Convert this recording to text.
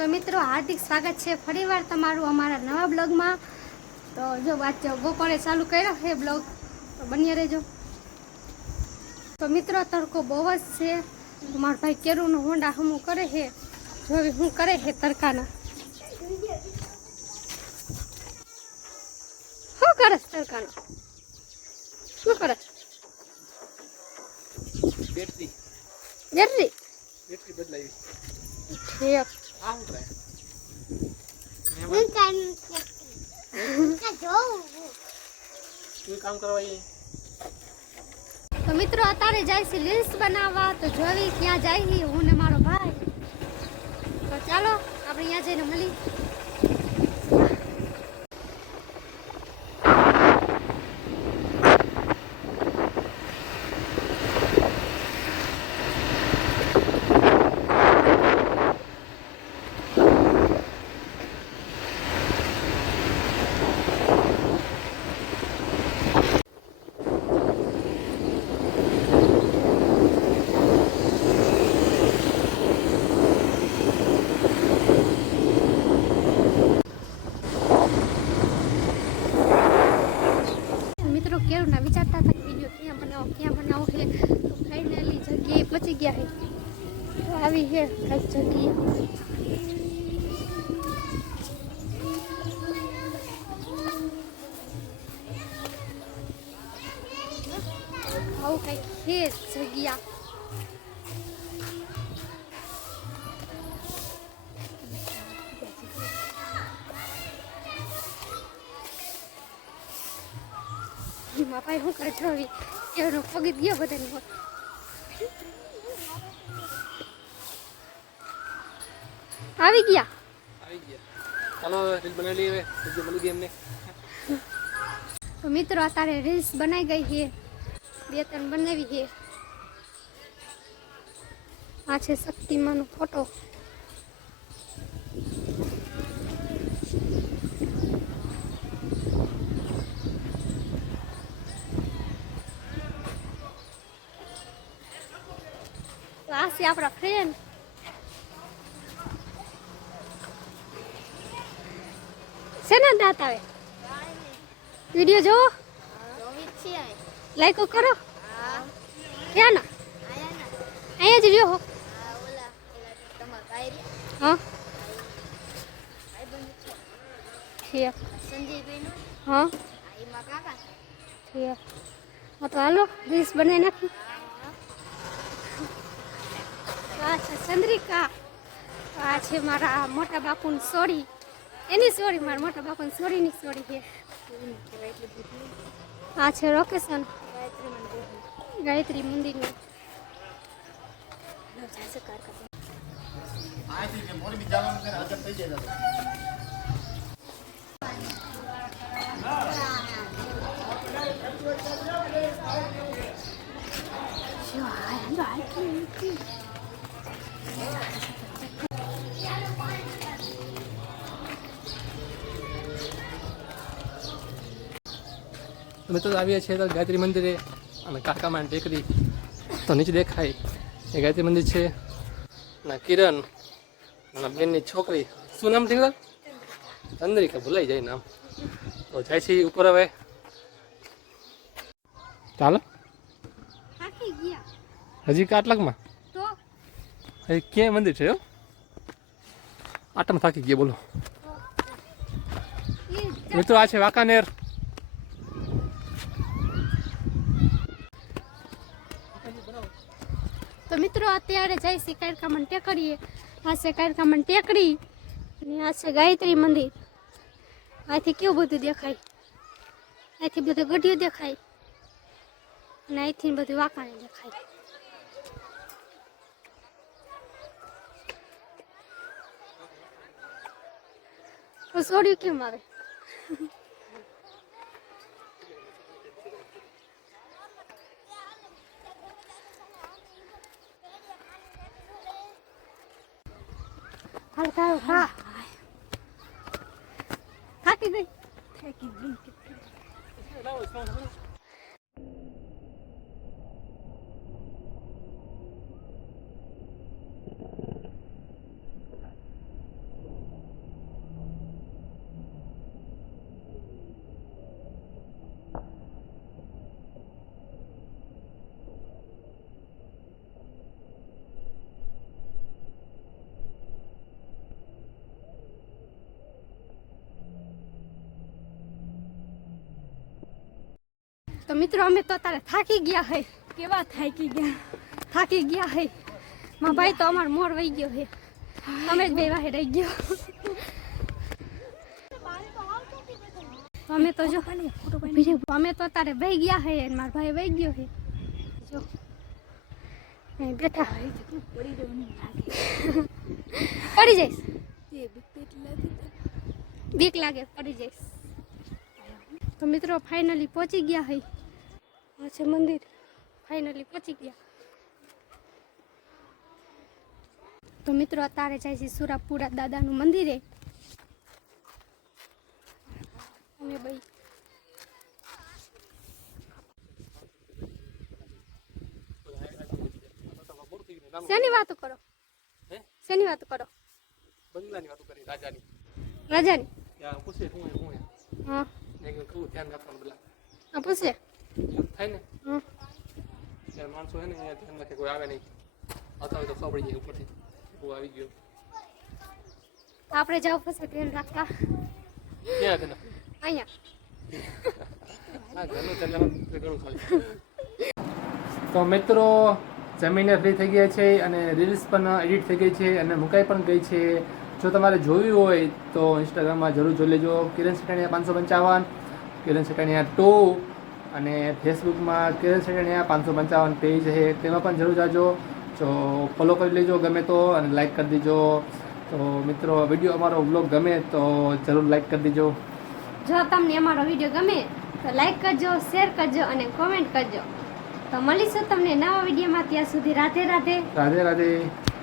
તો મિત્રો હાર્દિક સ્વાગત છે ફરીવાર તમારું અમારા નવા બ્લોગમાં। તો જો વાત બપોરે ચાલુ કર્યો છે બ્લોગ, તો બન્યા રહેજો। તો મિત્રો તડકો બહુ જ છે, મારો ભાઈ કેરુંનું હોંડા હમું કરે છે, જોવી હું કરે છે તડકાના। શું કરે તડકાનો? શું કરે? બેટરી બેટરી બદલાવી ઠીક। આ શું કરે? શું કામ કરવા આવી? તો મિત્રો અત્યારે જાય છે રીલ્સ બનાવવા, તો જોવી ક્યાં જાય હું ને મારો ભાઈ। તો ચાલો આપણે અહીંયા જઈને મળી। મિત્રો કેવું ના વિચારતા હતા વિડીયો ક્યાં બનાવો છે, તો ફાઇનલી જગ્યાએ પહોંચી ગયા છે। તો આવી છે કઈક જગ્યા, આવું કઈક છે જગ્યા। મારા ભાઈ શું કરે જોવી, એનો પગી ગયો બધાને। આવી ગયા ચાલો રીલ બનાવી લઈએ, હવે મળી ગઈ એમને। તો મિત્રો અત્યારે રીલ્સ બનાવી ગઈ છે, 2-3 બનાવી છે। આ છે શક્તિમાનો ફોટો। તો આ છે આપણા ફ્રેન્ડ। શેના દાંત આવે? વિડીયો જોવો, લાઈકો કરો। ક્યાં ના? અહીંયા જ રહ્યો હો। હા ઠીક, હા ઠીક। હા તો હાલો રીલ્સ બનાવી નાખી। આ છે ચંદ્રિકા, આ છે મારા મોટા બાપુની સોડી, એની સોડી, મારા મોટા બાપુની સોડીની સોડી છે। આ છે લોકેશન ગાયત્રી મંદિરનું। અમે તો આવીએ છીએ તો ગાયત્રી મંદિરે, અને કાકામાં ટેકરી તો નીચે દેખાય એ ગાયત્રી મંદિર છે। અને કિરણ અને બેનની છોકરી, શું નામ ઠીક? ચંદ્રિકા, ભૂલાઈ જાય નામ। તો જાય છે ઉપર હવે, ચાલો। થાકી ગયા હજી કેટલાકમાં? તો હજી ક્યાંય મંદિર છે? આટમ થાકી ગયા, બોલો મિત્રો। આ છે વાંકાનેર। તો મિત્રો અત્યારે જાય છે કાયરકામણ ટેકરીએ। આ છે કાયરકામણ ટેકરી અને આ છે ગાયત્રી મંદિર। આથી કેવું બધું દેખાય, અહીંથી બધું ગઢિયું દેખાય અને અહીંથી બધું વાંકાણે દેખાય। તો સોડ્યું કેમ આવે? હાલ હા થાકી ગઈ। તો મિત્રો અમે તો તારે થાકી ગયા હે. કેવા થાકી ગયા હે. મારા ભાઈ તો અમાર મોર વહી ગયો હે. અમે જ બે વાહે રહી ગયો. અમે તો જો અમે તો તારે વહી ગયા હે અને મારા ભાઈ વહી ગયો હે. જો અહીં બેઠા પડી જઈશ. બીક લાગે પડી જઈશ. તો મિત્રો ફાઇનલી પહોંચી ગયા હે. આ છે મંદિર. ફાઇનલી પહોંચી ગયા. તો મિત્રો અત્યારે જાય છે સુરાપુરા દાદાનું મંદિરે. અને ભાઈ શેની વાતો કરો? શેની વાતો કરો? બંગલાની વાતો કરી રાજાની. રાજાની? ત્યાં પૂછે હું હા મેં કીધું કેવું ધ્યાન રાખવાનું પેલા આ પૂછે. યુદ્ધ થાય ને હા ત્યારે માણસો છે ને અહીંયા ધ્યાન રાખે કોઈ આવે નહીં. અથવા તો ખબર પડી જાય ઉપરથી હું આવી ગયો. આપણે જવું પડશે ધ્યાન રાખવા. ક્યાં તને અહીંયા હા ઘરનું ચાલવાનું ઘણું ખાલી. તો મિત્રો જમીને ફ્રી થઈ ગયા છે અને રીલ્સ પણ એડિટ થઈ ગઈ છે અને મુકાઈ પણ ગઈ છે. જો તમારે જોવી હોય તો ઇન્સ્ટાગ્રામમાં જરૂર જોઈ લેજો. કિરણ સેટાણીયા 555, કિરણ સેટાણીયા 2 અને ફેસબુકમાં કિરણ સેટાણીયા 555 પેજ છે તેમાં પણ જરૂર જાજો. તો ફોલો કરી લેજો ગમે તો અને લાઈક કરી દેજો. તો મિત્રો વિડીયો અમારો વ્લોગ ગમે તો જરૂર લાઈક કરી દેજો. જો તમને અમારો વિડીયો ગમે તો લાઈક કરજો, શેર કરજો અને કોમેન્ટ કરજો. તો મળીશું તમને નવા વિડીયોમાં. ત્યાં સુધી રાધે રાધે. રાધે રાધે.